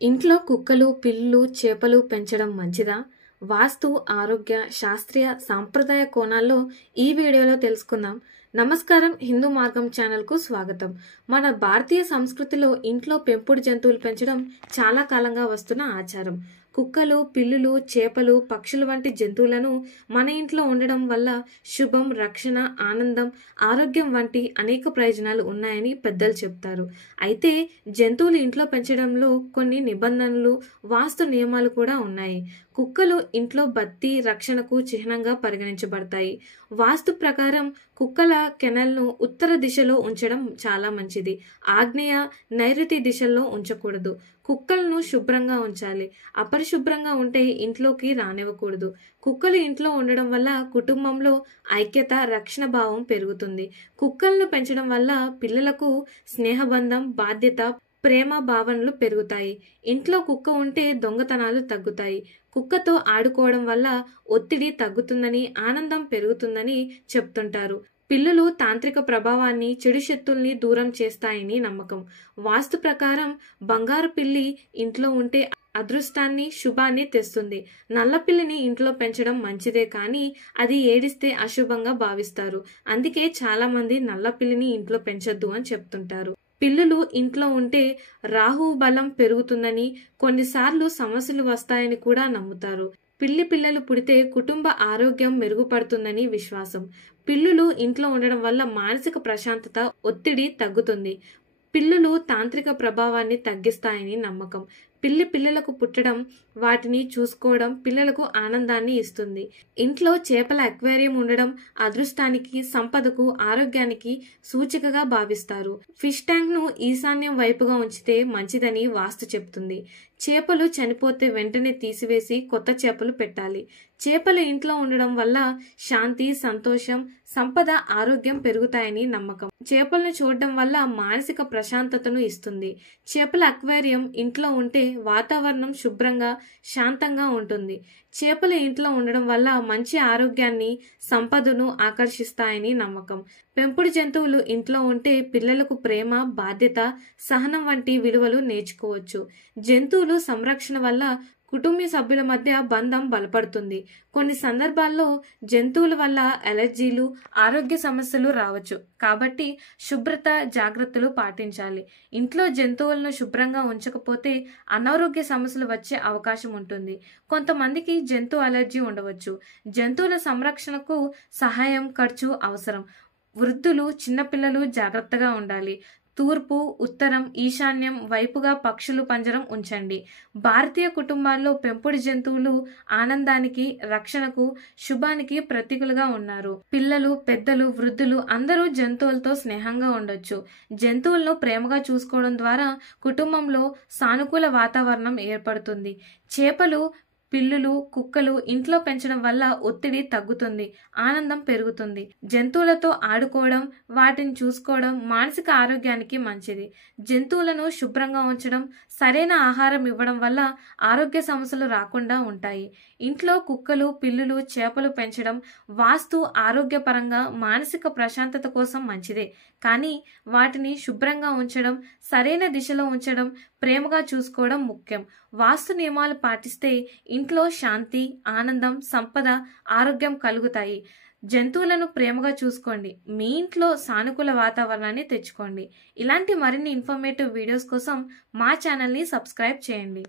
ఇంట్లో కుక్కలు, పిల్లులు, చేపలు పెంచడం మంచిదా? వాస్తు, ఆరోగ్య, శాస్త్రీయ, సాంప్రదాయ కోణాల్లో ఈ వీడియోలో తెలుసుకుందాం. నమస్కారం, హిందూ మార్గం ఛానల్కు స్వాగతం. మన భారతీయ సంస్కృతిలో ఇంట్లో పెంపుడు జంతువులు పెంచడం చాలా కాలంగా వస్తున్న ఆచారం. కుక్కలు, పిల్లులు, చేపలు, పక్షులు వంటి జంతువులను మన ఇంట్లో ఉండడం వల్ల శుభం, రక్షణ, ఆనందం, ఆరోగ్యం వంటి అనేక ప్రయోజనాలు ఉన్నాయని పెద్దలు చెప్తారు. అయితే జంతువులు ఇంట్లో పెంచడంలో కొన్ని నిబంధనలు, వాస్తు నియమాలు కూడా ఉన్నాయి. కుక్కలు ఇంట్లో బత్తి, రక్షణకు చిహ్నంగా పరిగణించబడతాయి. వాస్తు ప్రకారం కుక్కల కెనల్ను ఉత్తర దిశలో ఉంచడం చాలా మంచిది. ఆగ్నేయ, నైరుతి దిశల్లో ఉంచకూడదు. కుక్కలను శుభ్రంగా ఉంచాలి. అపరిశుభ్రంగా ఉంటే ఇంట్లోకి రానివ్వకూడదు. కుక్కలు ఇంట్లో ఉండడం వల్ల కుటుంబంలో ఐక్యత, రక్షణ భావం పెరుగుతుంది. కుక్కలను పెంచడం వల్ల పిల్లలకు స్నేహబంధం, బాధ్యత, ప్రేమ భావనలు పెరుగుతాయి. ఇంట్లో కుక్క ఉంటే దొంగతనాలు తగ్గుతాయి. కుక్కతో ఆడుకోవడం వల్ల ఒత్తిడి తగ్గుతుందని, ఆనందం పెరుగుతుందని చెప్తుంటారు. పిల్లులు తాంత్రిక ప్రభావాన్ని, చెడు శక్తుల్ని దూరం చేస్తాయని నమ్మకం. వాస్తు ప్రకారం బంగారు పిల్లి ఇంట్లో ఉంటే అదృష్టాన్ని, శుభాన్ని తెస్తుంది. నల్ల పిల్లిని ఇంట్లో పెంచడం మంచిదే, కానీ అది ఏడిస్తే అశుభంగా భావిస్తారు. అందుకే చాలా మంది నల్ల పిల్లిని ఇంట్లో పెంచొద్దు అని చెప్తుంటారు. పిల్లులు ఇంట్లో ఉంటే రాహు బలం పెరుగుతుందని, కొన్నిసార్లు సమస్యలు వస్తాయని కూడా నమ్ముతారు. పిల్లలు పుడితే కుటుంబ ఆరోగ్యం మెరుగుపడుతుందని విశ్వాసం. పిల్లులు ఇంట్లో ఉండడం వల్ల మానసిక ప్రశాంతత, ఒత్తిడి తగ్గుతుంది. పిల్లులు తాంత్రిక ప్రభావాన్ని తగ్గిస్తాయని నమ్మకం. పిల్లలకు పుట్టడం, వాటిని చూసుకోవడం పిల్లలకు ఆనందాన్ని ఇస్తుంది. ఇంట్లో చేపల అక్వేరియం ఉండడం అదృష్టానికి, సంపదకు, ఆరోగ్యానికి సూచికగా భావిస్తారు. ఫిష్ ట్యాంక్ ను ఈశాన్యం వైపుగా ఉంచితే మంచిదని వాస్తు చెప్తుంది. చేపలు చనిపోతే వెంటనే తీసివేసి కొత్త చేపలు పెట్టాలి. చేపలు ఇంట్లో ఉండడం వల్ల శాంతి, సంతోషం, సంపద, ఆరోగ్యం పెరుగుతాయని నమ్మకం. చేపలను చూడడం వల్ల మానసిక ప్రశాంతతను ఇస్తుంది. చేపల అక్వేరియం ఇంట్లో ఉంటే వాతావరణం శుభ్రంగా, శాంతంగా ఉంటుంది. చేపలు ఇంట్లో ఉండడం వల్ల మంచి ఆరోగ్యాన్ని, సంపదను ఆకర్షిస్తాయని నమ్మకం. పెంపుడు జంతువులు ఇంట్లో ఉంటే పిల్లలకు ప్రేమ, బాధ్యత, సహనం వంటి విలువలు నేర్చుకోవచ్చు. జంతువులు సంరక్షణ వల్ల కుటుంబ సభ్యుల మధ్య బంధం బలపడుతుంది. కొన్ని సందర్భాల్లో జంతువుల వల్ల అలర్జీలు, ఆరోగ్య సమస్యలు రావచ్చు. కాబట్టి శుభ్రత, జాగ్రత్తలు పాటించాలి. ఇంట్లో జంతువులను శుభ్రంగా ఉంచకపోతే అనారోగ్య సమస్యలు వచ్చే అవకాశం ఉంటుంది. కొంతమందికి జంతు అలర్జీ ఉండవచ్చు. జంతువుల సంరక్షణకు సహాయం, ఖర్చు అవసరం. వృద్ధులు, చిన్నపిల్లలు జాగ్రత్తగా ఉండాలి. తూర్పు, ఉత్తరం, ఈశాన్యం వైపుగా పక్షులు పంజరం ఉంచండి. భారతీయ కుటుంబాల్లో పెంపుడు జంతువులు ఆనందానికి, రక్షణకు, శుభానికి ప్రతీకలుగా ఉన్నారు. పిల్లలు, పెద్దలు, వృద్ధులు అందరూ జంతువులతో స్నేహంగా ఉండొచ్చు. జంతువులను ప్రేమగా చూసుకోవడం ద్వారా కుటుంబంలో సానుకూల వాతావరణం ఏర్పడుతుంది. చేపలు, పిల్లులు, కుక్కలు ఇంట్లో పెంచడం వల్ల ఒత్తిడి తగ్గుతుంది, ఆనందం పెరుగుతుంది. జంతువులతో ఆడుకోవడం, వాటిని చూసుకోవడం మానసిక ఆరోగ్యానికి మంచిది. జంతువులను శుభ్రంగా ఉంచడం, సరైన ఆహారం ఇవ్వడం వల్ల ఆరోగ్య సమస్యలు రాకుండా ఉంటాయి. ఇంట్లో కుక్కలు, పిల్లులు, చేపలు పెంచడం వాస్తు, ఆరోగ్యపరంగా, మానసిక ప్రశాంతత కోసం మంచిదే. కానీ వాటిని శుభ్రంగా ఉంచడం, సరైన దిశలో ఉంచడం, ప్రేమగా చూసుకోవడం ముఖ్యం. వాస్తు నియమాలు పాటిస్తే ఇంట్లో శాంతి, ఆనందం, సంపద, ఆరోగ్యం కలుగుతాయి. జంతువులను ప్రేమగా చూసుకోండి. మీ ఇంట్లో సానుకూల వాతావరణాన్ని తెచ్చుకోండి. ఇలాంటి మరిన్ని ఇన్ఫర్మేటివ్ వీడియోస్ కోసం మా ఛానల్ని సబ్స్క్రైబ్ చేయండి.